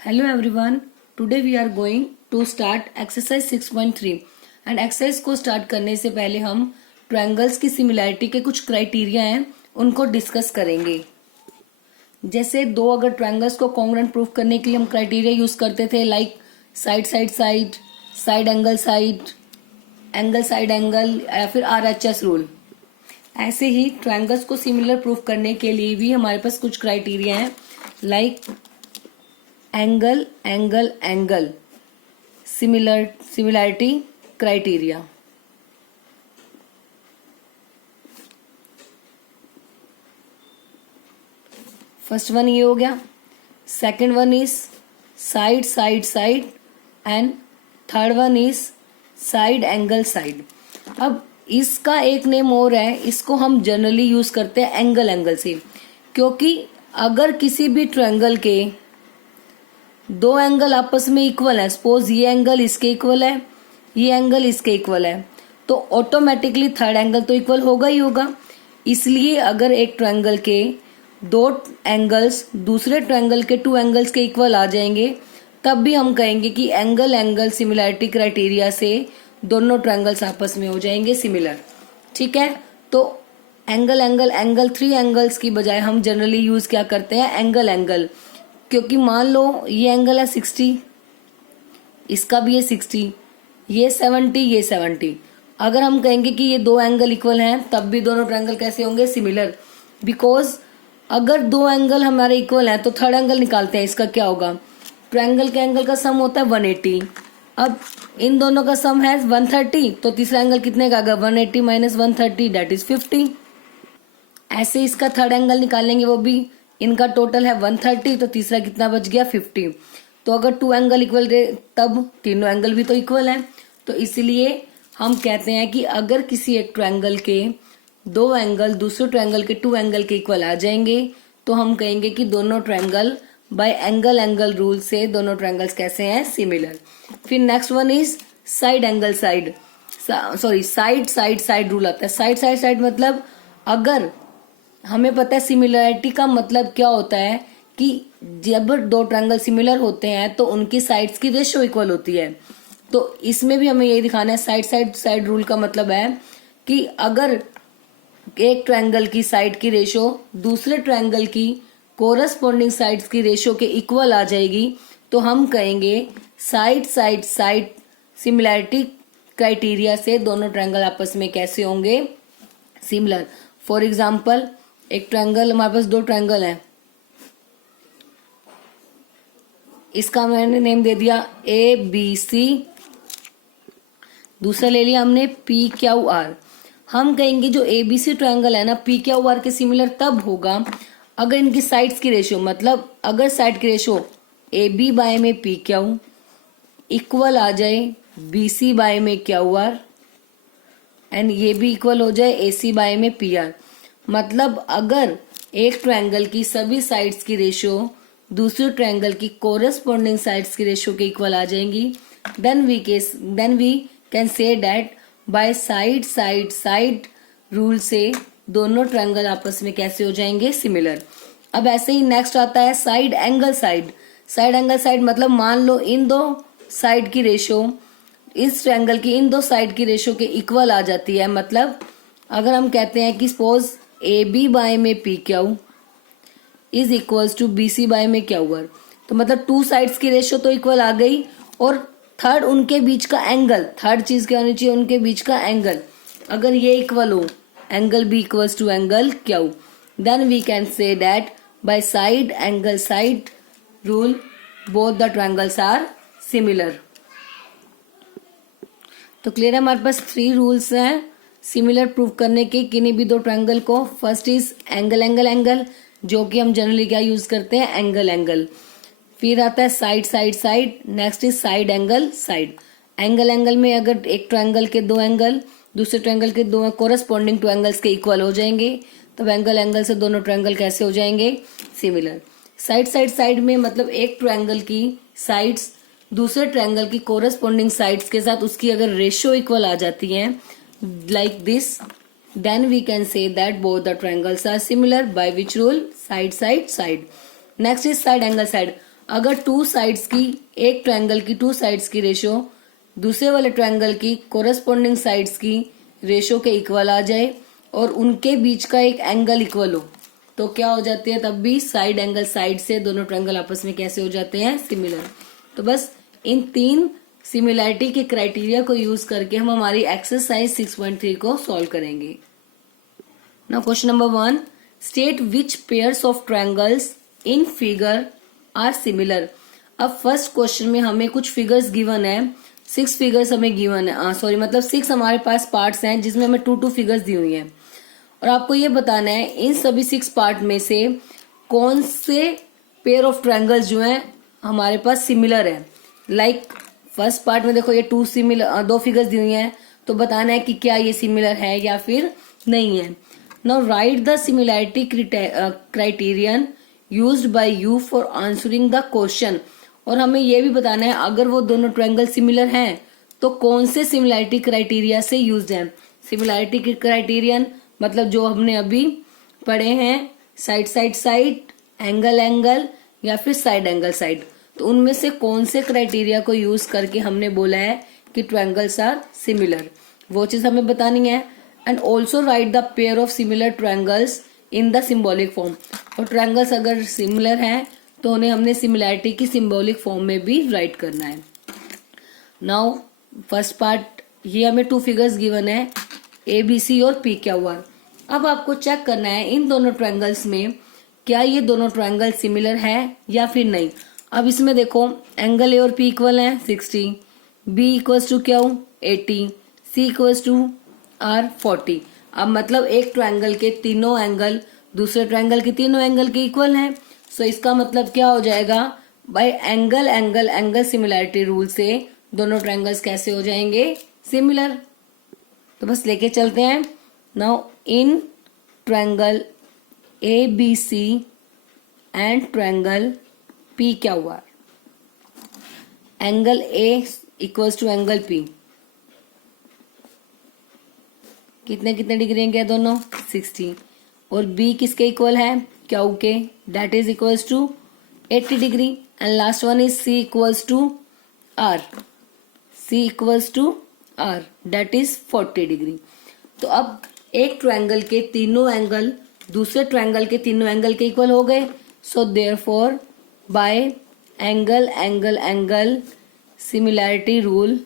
Hello everyone. Today we are going to start exercise 6.3 and exercise को start करने से पहले हम ट्रायंगल्स की सिमिलैरिटी के कुछ क्राइटेरिया हैं उनको डिस्कस करेंगे। जैसे दो अगर ट्रायंगल्स को कॉन्ग्रुएंट प्रूफ करने के लिए हम क्राइटेरिया यूज करते थे like side side side, side angle side, angle side angle या फिर RHS रूल। ऐसे ही ट्रायंगल्स को सिमिलर प्रूफ करने के लिए भी हमारे पास कुछ क्राइटेरिया हैं like angle angle angle similarity criteria. First one ये हो गया। Second one is side side side and third one is side angle side. अब इसका एक नेम और है, इसको हम जनरली यूज करते हैं एंगल एंगल से, क्योंकि अगर किसी भी ट्रायंगल के दो एंगल आपस में इक्वल है, सपोज ये एंगल इसके इक्वल है, ये एंगल इसके इक्वल है, तो ऑटोमेटिकली थर्ड एंगल तो इक्वल होगा ही होगा। इसलिए अगर एक ट्रायंगल के दो एंगल्स दूसरे ट्रायंगल के टू एंगल्स के इक्वल आ जाएंगे तब भी हम कहेंगे कि एंगल एंगल सिमिलैरिटी क्राइटेरिया से दोनों ट्रायंगल्स आपस में हो जाएंगे सिमिलर। ठीक है, तो angle angle angle three angles की बजाय हम जनरली यूज क्या करते हैं एंगल एंगल, क्योंकि मान लो ये एंगल है 60, इसका भी है 60, ये 70, ये 70। अगर हम कहेंगे कि ये दो एंगल इक्वल हैं तब भी दोनों ट्रायंगल कैसे होंगे सिमिलर, बिकॉज अगर दो एंगल हमारे इक्वल हैं तो थर्ड एंगल निकालते हैं, इसका क्या होगा, ट्रायंगल के एंगल का सम होता है 180। अब इन दोनों का सम है 130, तो तीसरा एंगल कितने का आएगा 180 माइनस 130 दैट इज 50। ऐसे इसका थर्ड एंगल निकालेंगे, वो भी इनका टोटल है 130, तो तीसरा कितना बच गया 50। तो अगर टू एंगल इक्वल रहे तब तीनों एंगल भी तो इक्वल है। तो इसलिए हम कहते हैं कि अगर किसी एक ट्रायंगल के दो एंगल दूसरे ट्रायंगल के टू एंगल के इक्वल आ जाएंगे तो हम कहेंगे कि दोनों triangle bye angle angle rule से दोनों ट्रायंगल्स कैसे हैं सिमिलर। फिर next one is side angle side, sorry side side side rule आता है। साइड साइड साइड मतलब अगर हमें पता है सिमिलरिटी का मतलब क्या होता है कि जब दो ट्रायंगल सिमिलर होते हैं तो उनकी साइड्स की रेशियो इक्वल होती है। तो इसमें भी हमें यही दिखाना है, साइड साइड साइड रूल का मतलब है कि अगर एक ट्रायंगल की साइड की रेशियो दूसरे ट्रायंगल की कोरस्पॉन्डिंग साइड्स की रेशियो के इक्वल आ जाएगी तो हम कहेंगे side side side similarity criteria से दोनों ट्रायंगल आपस में कैसे होंगे सिमिलर। फॉर एग्जाम्पल एक ट्रायंगल, हमारे पास दो ट्रायंगल हैं, इसका मैंने नेम दे दिया ABC, दूसरा ले लिया हमने PQR। हम कहेंगे जो ABC ट्रायंगल है ना PQR के सिमिलर तब होगा अगर इनकी साइड्स की रेशियो, मतलब अगर साइड की रेशियो AB बाय में PQ इक्वल आ जाए BC बाय में QR एंड ये भी इक्वल हो जाए AC बाय में PR। मतलब अगर एक ट्रायंगल की सभी साइड्स की रेशियो दूसरे ट्रायंगल की कोरस्पॉन्डिंग साइड्स की रेशियो के इक्वल आ जाएंगी then we can say that by side side side rule से दोनों ट्रायंगल आपस में कैसे हो जाएंगे सिमिलर। अब ऐसे ही नेक्स्ट आता है side angle side. Side angle side मतलब मान लो इन दो साइड की रेशियो इस ट्रायंगल की इन दो साइड की रेशियो के इक्वल आ जाती है। मतलब अगर हम कहते हैं कि सपोज AB बाय में PQ is equals to BC by में QR, तो मतलब टू साइड्स की रेशियो तो इक्वल आ गई और थर्ड उनके बीच का एंगल, थर्ड चीज क्या होनी चाहिए उनके बीच का एंगल, अगर ये इक्वल हो angle B equals to angle Q then we can say that by side angle side rule both the triangles are similar. तो क्लियर है, हमारे पास थ्री रूल्स हैं सिमिलर प्रूव करने के किन्हीं भी दो ट्रायंगल को। First is angle angle angle, जो कि हम जनरली क्या यूज करते हैं एंगल एंगल। फिर आता है side side side, next is side angle side. Angle angle में अगर एक ट्रायंगल के दो एंगल दूसरे ट्रायंगल के दो कोरस्पॉन्डिंग टू एंगल्स के इक्वल हो जाएंगे तब एंगल एंगल से दोनों ट्रायंगल कैसे हो जाएंगे सिमिलर। साइड साइड साइड में मतलब एक ट्रायंगल की साइड्स दूसरे ट्रायंगल की कोरस्पॉन्डिंग साइड्स के साथ उसकी अगर रेशियो इक्वल आ जाती है like this then we can say that both the triangles are similar by which rule side side side. Next is side angle side. अगर टू साइड्स की, एक ट्रायंगल की टू साइड्स की रेशो दूसरे वाले triangle की कोरस्पॉन्डिंग साइड्स की ratio के इक्वल आ जाए और उनके बीच का एक एंगल इक्वल हो, तो क्या हो जाती है तब भी साइड एंगल साइड से दोनों ट्रायंगल आपस में कैसे हो जाते हैं, सिमिलर। तो बस इन 3 सिमिलैरिटी के क्राइटेरिया को यूज करके हम हमारी एक्सरसाइज 6.3 को सॉल्व करेंगे। Now question number 1, state which pairs of triangles in figure are similar. अब फर्स्ट क्वेश्चन में हमें कुछ फिगर्स गिवन है, 6 फिगर्स हमें गिवन है, सॉरी मतलब 6 हमारे पास पार्ट्स हैं जिसमें हमें 2 फिगर्स दी हुई हैं और आपको ये बताना है इन सभी 6 पार्ट में से कौन से पेयर ऑफ ट्रायंगल्स जो हैं हमारे पास सिमिलर है। लाइक फर्स्ट पार्ट में देखो ये 2 फिगर्स दी हुई हैं, तो बताना है कि क्या ये सिमिलर है या फिर नहीं है। Now right the similarity criterion used by you for answering the question. और हमें यह भी बताना है अगर वो दोनों ट्रायंगल सिमिलर हैं तो कौन से सिमिलैरिटी क्राइटेरिया से यूज्ड है। सिमिलैरिटी क्राइटेरियन मतलब जो हमने अभी पढ़े हैं, side side side, angle angle या फिर साइड एंगल साइड, तो उनमें से कौन से क्राइटेरिया को यूज करके हमने बोला है कि ट्रायंगल्स आर सिमिलर, वो चीज हमें बतानी है। And also right the pair of similar triangles in the symbolic form. और ट्रायंगल्स अगर सिमिलर हैं तो उन्हें हमने सिमिलैरिटी की सिंबॉलिक फॉर्म में भी राइट करना है। नाउ फर्स्ट पार्ट, ये हमें 2 फिगर्स गिवन है ABC और PQR। अब आपको चेक करना है इन दोनों ट्रायंगल्स में क्या ये दोनों ट्रायंगल सिमिलर है या फिर नहीं। अब इसमें देखो एंगल A और P इक्वल है 60, B इक्वल्स टू क्या 80, C इक्वल्स टू R 40। अब मतलब एक ट्रायंगल के तीनों एंगल दूसरे ट्रायंगल के तीनों एंगल के इक्वल हैं। सो इसका मतलब क्या हो जाएगा, bye angle angle angle similarity rule से दोनों ट्रायंगल्स कैसे हो जाएंगे, सिमिलर। तो बस लेके चलते हैं। Now in triangle ABC and triangle PQR, angle A equals to angle P कितने कितने डिग्री हैं क्या दोनों, 60, और B किसके इक्वल है, Q के, that is equals to 80 degree. And last one is C equals to R, C equals to R that is 40 degree. तो अब एक ट्रायंगल के तीनों एंगल दूसरे ट्रायंगल के तीनों एंगल के इक्वल हो गए। So therefore by angle angle angle similarity rule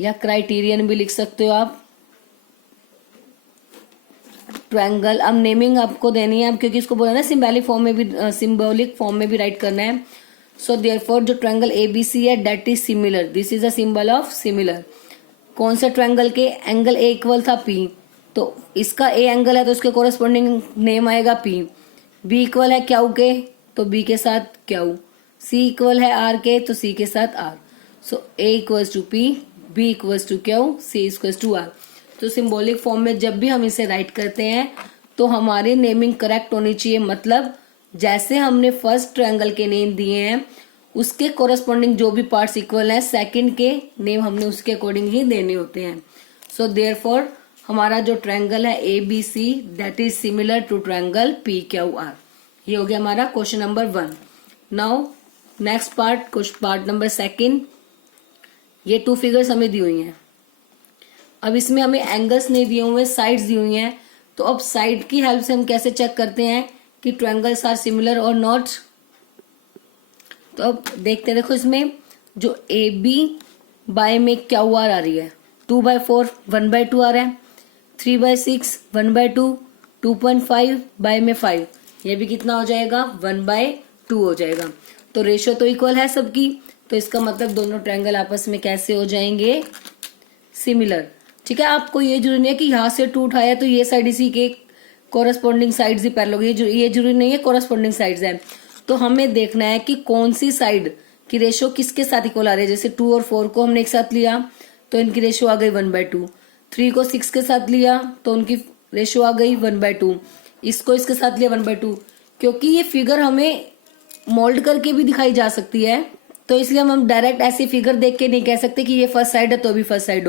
या क्राइटेरियन भी लिख सकते हो आप, ट्रायंगल, अब नेमिंग आपको देनी है अब क्योंकि इसको बोला ना सिंबॉलिक फॉर्म में भी राइट करना है। सो देयरफॉर जो ट्रायंगल ABC है that is similar, this is a symbol of similar. कौन से ट्रायंगल के, एंगल A इक्वल था P, तो इसका A एंगल है तो इसके कोरस्पॉन्डिंग नेम आएगा P। B इक्वल है Q के तो B के साथ Q, C इक्वल है R के तो C के साथ R। So A equals to P, B equals to Q, C equals to R। तो सिंबॉलिक फॉर्म में जब भी हम इसे राइट करते हैं तो हमारी नेमिंग करेक्ट होनी चाहिए, मतलब जैसे हमने फर्स्ट ट्रायंगल के नेम दिए हैं उसके कोरस्पॉन्डिंग जो भी पार्ट्स इक्वल हैं सेकंड के नेम हमने उसके अकॉर्डिंग ही देने होते हैं। सो देयरफॉर हमारा जो ट्रायंगल है ABC that is similar to triangle PQR। ये हो गया हमारा question number 1। Now next part number 2। ये 2 फिगर्स हमें दी हुई हैं। अब इसमें हमें एंगल्स नहीं दिए हुए, साइड्स दी हुई हैं। तो अब साइड की हेल्प से हम कैसे चेक करते हैं कि ट्रायंगल्स आर सिमिलर और नॉट। तो अब देखते हैं, देखो इसमें जो AB बाय में QR आ रही है 2/4 1/2 आ रहा है, 3/6 1/2, 2.5 बाय में 5, ये भी कितना हो जाएगा 1/2 हो जाएगा। तो रेशियो तो इक्वल है सबकी, तो इसका मतलब दोनों ट्रायंगल आपस में कैसे हो जाएंगे, सिमिलर। ठीक है, आपको ये जरूरी नहीं है कि यहाँ से 2 उठाया तो ये साइड इसी के कोरस्पॉन्डिंग साइड्स ही पैरेलल होगी, ये जरूरी नहीं है कोरस्पॉन्डिंग साइड्स है। तो हमें देखना है कि कौन सी साइड की रेशियो किसके साथ इक्वल आ रही है। जैसे 2 और 4 को हमने एक साथ लिया तो इनकी रेशियो आ गई 1/2, 3 को 6 के साथ लिया तो उनकी रेशियो आ गई 1/2, इसको इसके साथ लिया 1/2। क्योंकि ये फिगर हमें मोल्ड करके भी दिखाई जा सकती है, तो इसलिए हम डायरेक्ट ऐसी फिगर देख के नहीं कह सकते कि ये फर्स्ट साइड है तो भी फर्स्ट साइड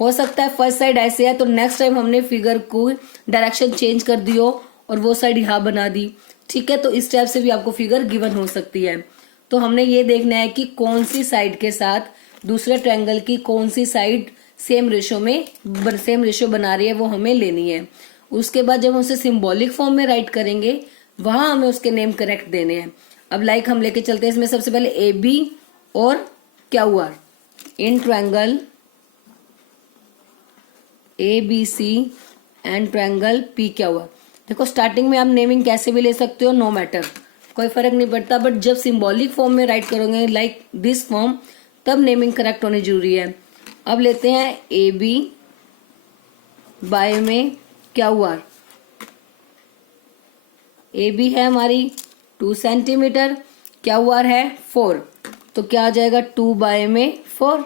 हो सकता है फर्स्ट साइड ऐसे है तो नेक्स्ट टाइम हमने फिगर को डायरेक्शन चेंज कर दी हो और वो साइड यहाँ बना दी, ठीक है, तो इस टाइप से भी आपको फिगर गिवन हो सकती है। तो हमने ये देखना है कि कौन सी साइड के साथ दूसरे ट्रायंगल की कौन सी साइड सेम रेशियो बना रही है, वो हमें लेनी है। उसके बाद जब हम उसे सिंबॉलिक फॉर्म में राइट करेंगे वहां हमें उसके नेम करेक्ट देने हैं। अब लाइक हम लेके चलते हैं इसमें सबसे पहले ए बी और Q R in triangle A B C and triangle P Q R. देखो स्टार्टिंग में आप नेमिंग कैसे भी ले सकते हो, नो मैटर, कोई फर्क नहीं पड़ता, बट जब सिंबॉलिक फॉर्म में राइट करोगे लाइक दिस फॉर्म तब नेमिंग करेक्ट होनी जरूरी है। अब लेते हैं ए बी बाय में क्यू आर। ए बी है हमारी 2 सेंटीमीटर, क्यू आर है 4, तो क्या आ जाएगा 2 बाय में 4।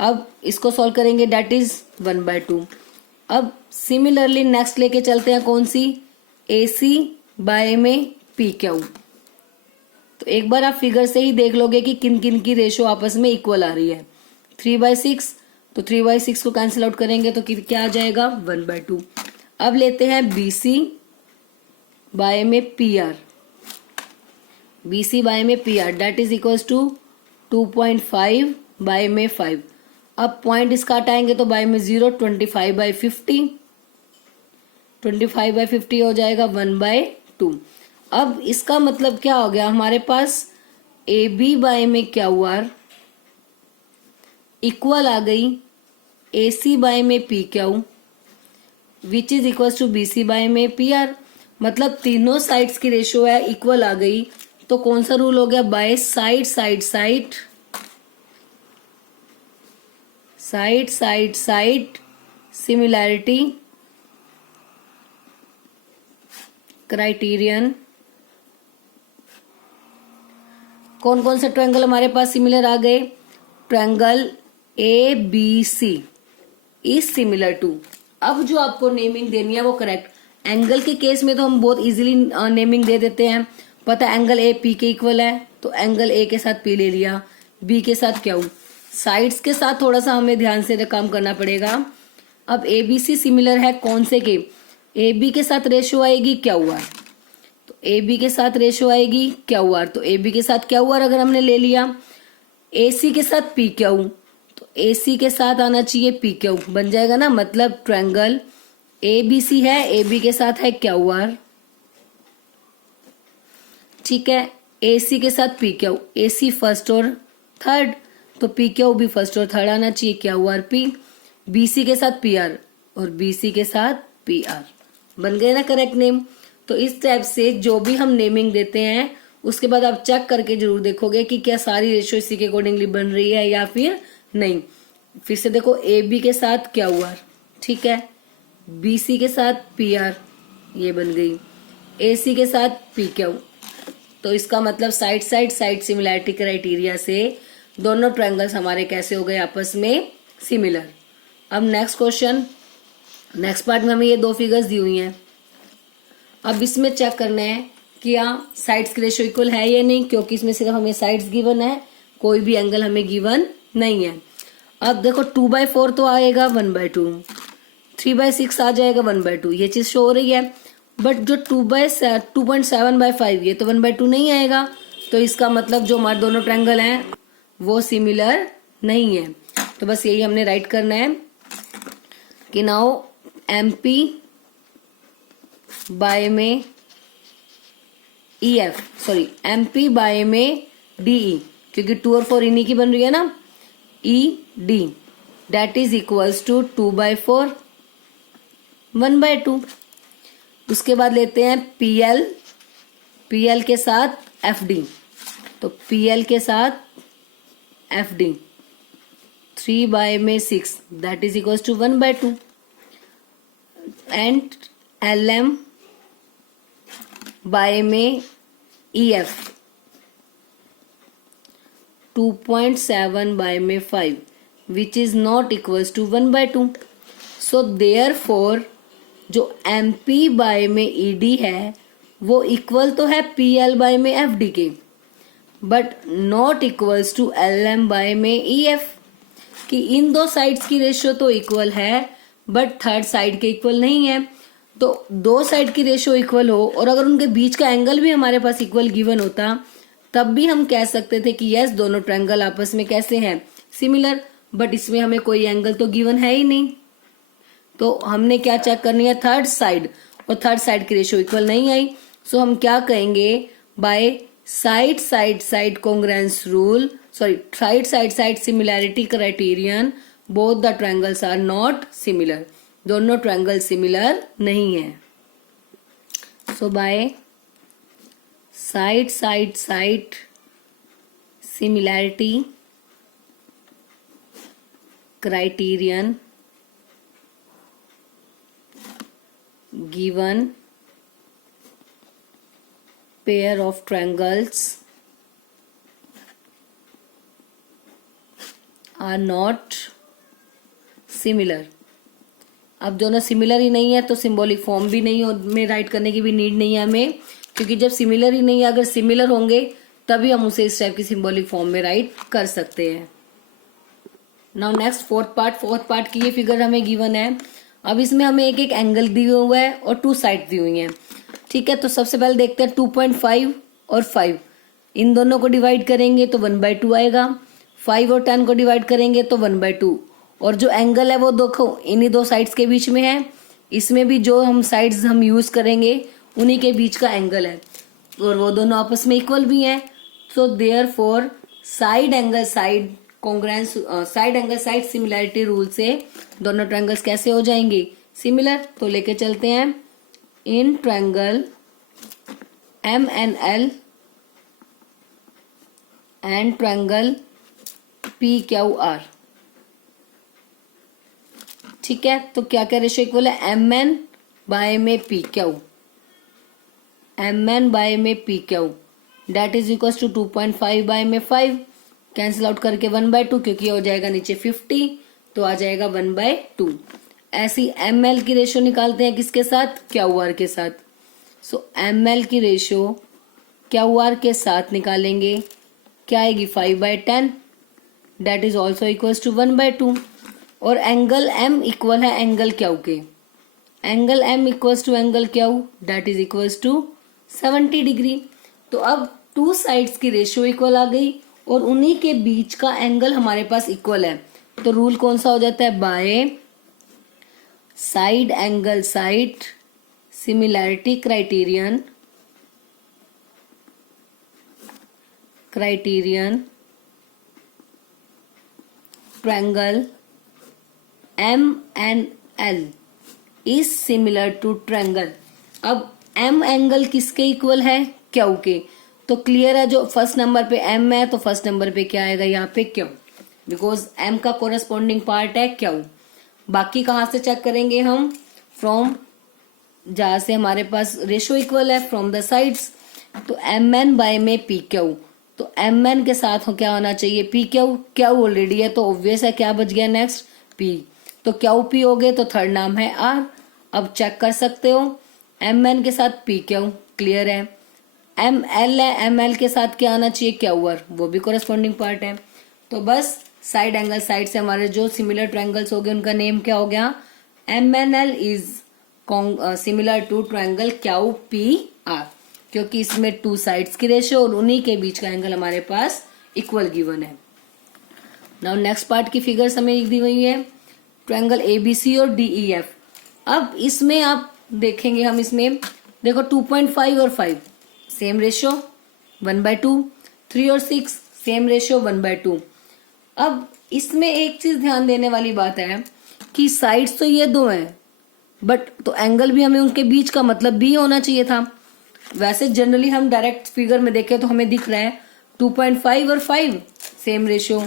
अब इसको सॉल्व करेंगे, डेट इज 1/2। अब सिमिलरली नेक्स्ट लेके चलते हैं कौन सी, ए सी बाय में पी क्यू। तो एक बार आप फिगर से ही देख लोगे कि किन किन की रेशो आपस में इक्वल आ रही है। 3/6, तो 3/6 को कैंसिल आउट करेंगे तो क्या आ जाएगा 1/2। अब लेते हैं बी सी बाय में P R. B C by में P R that is equals to 2.5 by में 5। अब पॉइंट इसका हटाएंगे तो बाय में 0, 25/50, 25/50 हो जाएगा 1/2। अब इसका मतलब क्या हो गया, हमारे पास ए बी बाय में क्यू आर इक्वल आ गई ए सी बाय में P Q which is equal to B C by में पी आर। मतलब तीनों साइड्स की रेशियो है इक्वल आ गई, तो कौन सा रूल हो गया, by side side side side side side similarity criterion. कौन कौन से ट्रायंगल हमारे पास सिमिलर आ गए, triangle A B C is similar to. अब जो आपको नेमिंग देनी है वो करेक्ट, एंगल के केस में तो हम बहुत इजीली नेमिंग दे देते हैं, पता है एंगल ए पी के इक्वल है तो एंगल ए के साथ पी ले लिया, बी के साथ क्यू। साइड्स के साथ थोड़ा सा हमें ध्यान से काम करना पड़ेगा। अब ए बी सी सिमिलर है कौन से के, ए बी के साथ रेशियो आएगी क्यू आर, तो ए बी के साथ रेशियो आएगी क्यू आर, तो ए बी के साथ क्यू आर अगर हमने ले लिया, ए सी के साथ पी क्यू, तो ए सी के साथ आना चाहिए पी क्यू, बन जाएगा ना। मतलब ट्रायंगल ए बी सी है, ए बी के साथ है क्यू आर, ठीक है, ए सी के साथ P Q, A C first और थर्ड, तो पी क्यू भी फर्स्ट और थर्ड आना चाहिए, Q R P. B C के साथ पी आर और बी सी के साथ पी आर, बन गए ना करेक्ट नेम। तो इस टाइप से जो भी हम नेमिंग देते हैं उसके बाद आप चेक करके जरूर देखोगे कि क्या सारी रेशियो इसी के अकॉर्डिंगली बन रही है या फिर नहीं। फिर से देखो ए बी के साथ क्यू आर, ठीक है, बी सी के साथ पी आर, ये बन गई, ए सी के साथ पी क्यू। तो इसका मतलब side side side similarity criteria से दोनों ट्रायंगल्स हमारे कैसे हो गए आपस में सिमिलर। अब नेक्स्ट क्वेश्चन, नेक्स्ट पार्ट में हमें ये 2 फिगर्स दी हुई हैं। अब इसमें चेक करना है कि यहाँ साइड्स की रेशियो इक्वल है या नहीं, क्योंकि इसमें सिर्फ हमें साइड्स गिवन है, कोई भी एंगल हमें गिवन नहीं है। अब देखो 2/4 तो आएगा 1/2, 3/6 आ जाएगा 1/2, ये चीज शो हो रही है। बट जो 2.7/5 ये तो 1/2 नहीं आएगा, तो इसका मतलब जो हमारे दोनों ट्रायंगल हैं वो सिमिलर नहीं है। तो बस यही हमने राइट करना है कि नाउ MP बाय में EF, सॉरी MP बाय में DE, क्योंकि 2 और 4 इन्हीं की बन रही है ना, ED that is equals to 2/4 1/2। उसके बाद लेते हैं PL के साथ FD, तो PL के साथ FD 3/6 that is equals to 1/2 and LM by में EF 2.7/5 which is not equals to 1/2। so therefore जो MP बाय में ED है वो इक्वल तो है PL बाय में FD के, but not equals to LM by में EF, कि इन दो साइड्स की रेशियो तो इक्वल है बट थर्ड साइड के इक्वल नहीं है। तो दो साइड की रेशियो इक्वल हो और अगर उनके बीच का एंगल भी हमारे पास इक्वल गिवन होता, तब भी हम कह सकते थे कि यस दोनों ट्रायंगल आपस में कैसे हैं, सिमिलर। बट इसमें हमें कोई एंगल तो गिवन है ही नहीं, तो हमने क्या चेक करनी है, थर्ड साइड, और थर्ड साइड की रेशियो इक्वल नहीं आई। सो हम क्या कहेंगे, by side side side congruence rule, sorry side side side similarity criterion, both the triangles are not similar, दोनों ट्रायंगल सिमिलर नहीं है। So by side side side similarity criterion given pair of triangles are not similar। अब दोनों similar ही नहीं है तो symbolic form भी नहीं में राइट करने की भी नीड नहीं है हमें, क्योंकि जब सिमिलर ही नहीं है, अगर सिमिलर होंगे तभी हम उसे इस टाइप की सिंबॉलिक फॉर्म में राइट कर सकते हैं। नाउ नेक्स्ट फोर्थ पार्ट की ये फिगर हमें गिवन है। अब इसमें हमें एक एक एंगल दिया हुआ है और टू साइड दी हुई हैं, ठीक है। तो सबसे पहले देखते हैं 2.5 और 5, इन दोनों को डिवाइड करेंगे तो 1/2 आएगा। 5 और 10 को डिवाइड करेंगे तो 1/2, और जो एंगल है वो देखो इन्हीं दो साइड्स के बीच में है, इसमें भी जो हम साइड्स हम यूज करेंगे उन्हीं के बीच का एंगल है, और वो दोनों आपस में इक्वल भी हैं। सो therefore side angle side congruence, side angle side similarity rule से दोनों ट्रायंगल्स कैसे हो जाएंगे, सिमिलर। तो लेके चलते हैं, इन triangle MNL and triangle PQR, ठीक है। तो क्या क्या रेशियो इक्वल है, MN बाय में PQ, MN बाय में PQ that is equal to 2.5 by में 5, कैंसिल आउट करके 1/2, क्योंकि हो जाएगा नीचे 50 तो आ जाएगा 1/2। ऐसी ML की रेशियो निकालते हैं किसके साथ, QR के साथ। सो ML की रेशियो QR के साथ निकालेंगे, क्या आएगी 5/10 that is also equal to 1/2, और एंगल M इक्वल है एंगल Q के, angle M equal to angle Q that is equal to 70 degree. तो अब टू साइड्स की रेशियो इक्वल आ गई और उन्हीं के बीच का एंगल हमारे पास इक्वल है, तो रूल कौन सा हो जाता है, by side angle side similarity criterion triangle MNL is similar to triangle. अब M एंगल किसके इक्वल है, Q के, तो क्लियर है जो फर्स्ट नंबर पे M है तो फर्स्ट नंबर पे क्या आएगा यहाँ पे Q, बिकॉज M का कोरस्पॉन्डिंग पार्ट है Q। बाकी कहाँ से चेक करेंगे हम, फ्रॉम जहाँ से हमारे पास रेशियो इक्वल है फ्रॉम द साइड्स, तो MN बाय में PQ, तो MN के साथ हो क्या होना चाहिए PQ, Q ऑलरेडी है तो ऑब्वियस है क्या बच गया नेक्स्ट P, तो QP हो गए तो थर्ड नाम है R। अब चेक कर सकते हो MN के साथ PQ क्लियर है, ML है ML के साथ क्या आना चाहिए QR, वो भी कोरस्पॉन्डिंग पार्ट है। तो बस साइड एंगल साइड से हमारे जो सिमिलर ट्रायंगल्स हो गए उनका नेम क्या हो गया, MNL is similar to triangle QPR, क्योंकि इसमें टू साइड्स की रेशियो और उन्हीं के बीच का एंगल हमारे पास इक्वल गिवन है। नाउ नेक्स्ट पार्ट की फिगर्स हमें दी हुई है, ट्रायंगल ABC और DEF। अब इसमें आप देखेंगे, हम इसमें देखो 2.5 और 5 सेम रेशियो 1/2, 3 और 6 सेम रेशियो 1/2। अब इसमें एक चीज ध्यान देने वाली बात है कि साइड्स तो ये दो हैं, बट तो एंगल भी हमें उनके बीच का मतलब भी होना चाहिए था। वैसे जनरली हम डायरेक्ट फिगर में देखें तो हमें दिख रहा है 2.5 और 5 सेम रेशियो,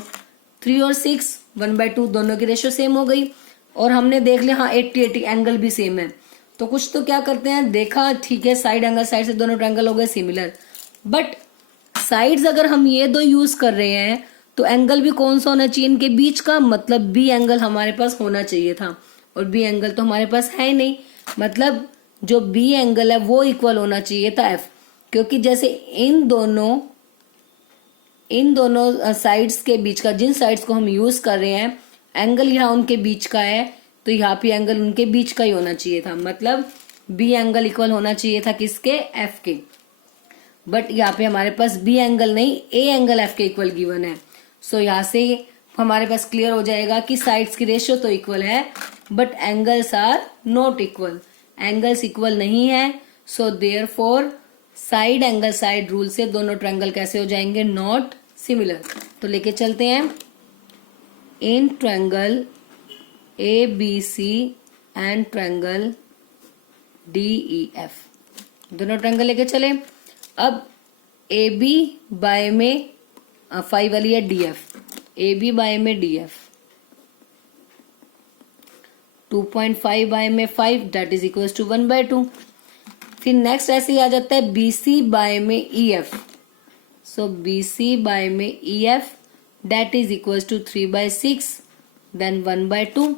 3 और 6 1/2 दोनों की रेशियो सेम हो गई, और हमने देख लिया हाँ 80 एंगल भी सेम है। तो कुछ तो क्या करते हैं, देखा ठीक है साइड एंगल साइड से दोनों ट्रायंगल हो गए सिमिलर, बट साइड्स अगर हम ये दो यूज कर रहे हैं तो एंगल भी कौन सा होना चाहिए इनके बीच का, मतलब बी एंगल हमारे पास होना चाहिए था, और बी एंगल तो हमारे पास है ही नहीं, मतलब जो बी एंगल है वो इक्वल होना चाहिए था एफ, क्योंकि जैसे इन दोनों साइड्स के बीच का, जिन साइड्स को हम यूज कर रहे हैं एंगल यहाँ उनके बीच का है, तो यहाँ पे एंगल उनके बीच का ही होना चाहिए था। मतलब बी एंगल इक्वल होना चाहिए था किसके, एफ के, बट यहाँ पे हमारे पास बी एंगल नहीं ए एंगल एफ के इक्वल गिवन है। सो यहाँ से हमारे पास क्लियर हो जाएगा कि साइड्स की रेशियो तो इक्वल है but angles are not equal, angles equal नहीं है। So therefore side angle side rule से दोनों ट्रायंगल कैसे हो जाएंगे, नॉट सिमिलर। तो लेके चलते हैं, इन triangle A B C and triangle D E F, दोनों ट्रायंगल लेके चले। अब ए बी बाय में 5 वाली है D F, A B by में डी एफ, 2.5 बाय में 5 दैट इज इक्वल टू 1/2। फिर नेक्स्ट ऐसे ही आ जाता है बी सी बाय में E F, so B C by में E F that is equal to 3/6 then 1/2।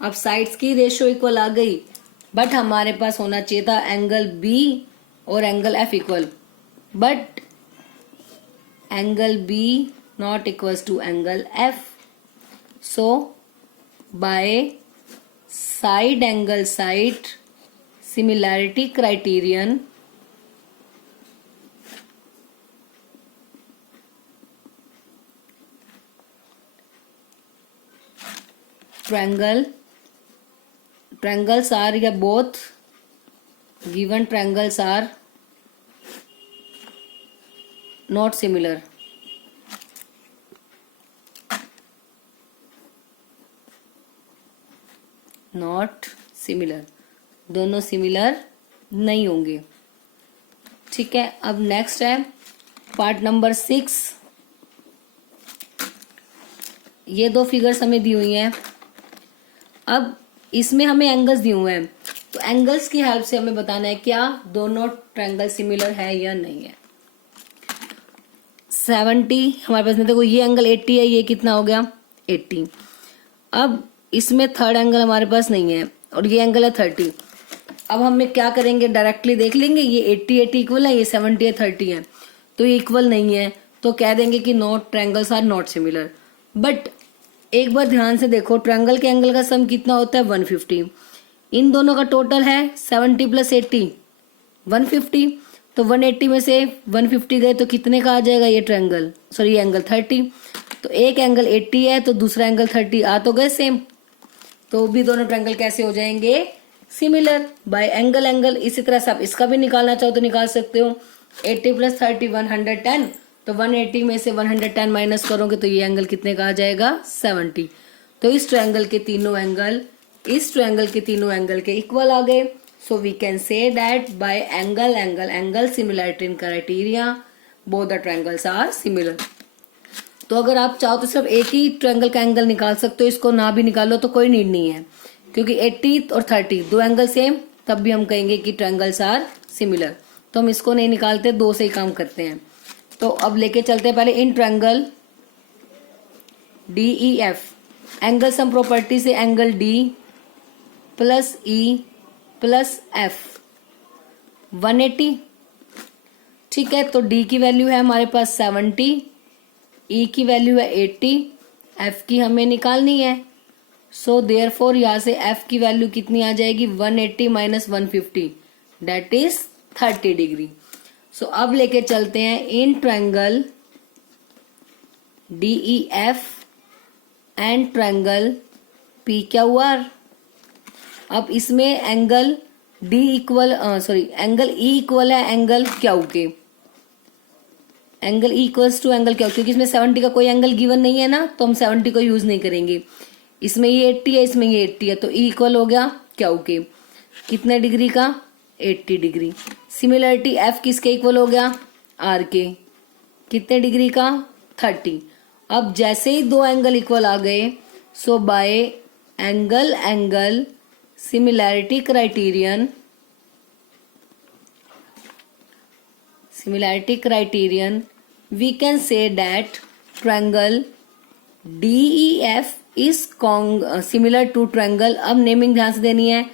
अब साइड्स की रेशियो इक्वल आ गई बट हमारे पास होना चाहिए था एंगल बी और angle F equal, but angle B not equals to angle F. So by side angle side similarity criterion triangles are या both given triangles are not similar, not similar, दोनों similar नहीं होंगे। ठीक है, अब next है part number 6। ये दो फिगर्स हमें दी हुई हैं। अब इसमें हमें एंगल्स दिए हुए हैं, तो एंगल्स की हेल्प से हमें बताना है क्या दोनों ट्रायंगल सिमिलर है या नहीं है। 70 हमारे पास में देखो ये एंगल 80 है, ये कितना हो गया 80। अब इसमें थर्ड एंगल हमारे पास नहीं है और ये एंगल है 30। अब हमें क्या करेंगे, डायरेक्टली देख लेंगे ये 80 इक्वल है, ये 70 30 है, तो ये इक्वल नहीं है तो कह देंगे कि not triangles are not similar. But एक बार ध्यान से देखो ट्रायंगल के एंगल का सम कितना होता है 150, इन दोनों का टोटल है 70 + 80 150, तो 180 में से 150 गए तो कितने का आ जाएगा ये ट्रायंगल, सॉरी ये एंगल 30। तो एक एंगल 80 है तो दूसरा एंगल 30 आ तो गए सेम, तो भी दोनों ट्रायंगल कैसे हो जाएंगे सिमिलर बाय एंगल एंगल। इसी तरह से आप इसका भी निकालना चाहो तो निकाल सकते हो, 80 + 30 110, तो 180 में से 110 माइनस करोगे तो ये एंगल कितने का आ जाएगा 70। तो इस ट्रायंगल के तीनों एंगल इस ट्रायंगल के तीनों एंगल के इक्वल आ गए। So we can say that by angle similarity criteria both the triangles are similar. तो अगर आप चाहो तो सिर्फ एक ही ट्रायंगल का एंगल निकाल सकते हो, इसको ना भी निकालो तो कोई नीड नहीं है, क्योंकि 80 और 30 दो एंगल सेम, तब भी हम कहेंगे कि ट्रायंगल्स आर सिमिलर। तो हम इसको नहीं निकालते, दो से ही काम करते हैं। तो अब लेके चलते हैं पहले in triangle D E F, angle sum property से angle D plus E plus F 180। ठीक है, तो डी की वैल्यू है हमारे पास 70, ई की वैल्यू है 80, एफ की हमें निकालनी है। सो देयरफॉर यहाँ से एफ की वैल्यू कितनी आ जाएगी 180 - 150 दैट इज 30 डिग्री। सो अब लेके चलते हैं इन triangle D E F and triangle P Q R. अब इसमें angle D equal angle E equal है एंगल क्यू के, angle E equals to angle Q, क्योंकि इसमें 70 का कोई एंगल गिवन नहीं है ना, तो हम 70 को यूज नहीं करेंगे। इसमें ये 80 है, इसमें ये 80 है, तो ई इक्वल हो गया क्यू के, कितने डिग्री का 80 डिग्री। सिमिलरिटी एफ किसके इक्वल हो गया आर के, कितने डिग्री का 30। अब जैसे ही दो एंगल इक्वल आ गए, so by angle similarity criterion we can say that triangle DEF is similar to triangle। अब नेमिंग ध्यान से देनी है,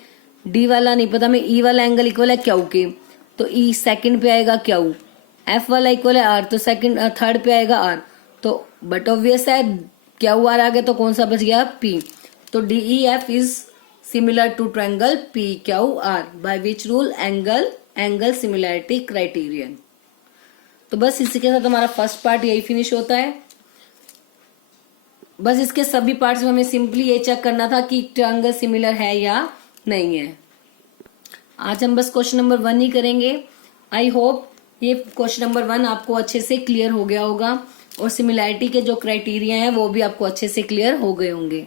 डी वाला नहीं पता हमें, ई वाला एंगल इक्वल है क्यू के, तो ई सेकंड पे आएगा क्यू, एफ वाला इक्वल है आर, तो थर्ड पे आएगा आर, तो बट ऑब्वियस है क्यू आर आ गया तो कौन सा बच गया पी। तो DEF is similar to triangle PQR, by which rule? Angle similarity criterion. तो बस इसी के साथ हमारा फर्स्ट पार्ट यही फिनिश होता है। बस इसके सभी पार्ट्स में हमें सिंपली ये चेक करना था कि ट्रायंगल सिमिलर है या नहीं है। आज हम बस क्वेश्चन नंबर 1 ही करेंगे। आई होप ये क्वेश्चन नंबर 1 आपको अच्छे से क्लियर हो गया होगा और सिमिलैरिटी के जो क्राइटेरिया हैं वो भी आपको अच्छे से क्लियर हो गए होंगे।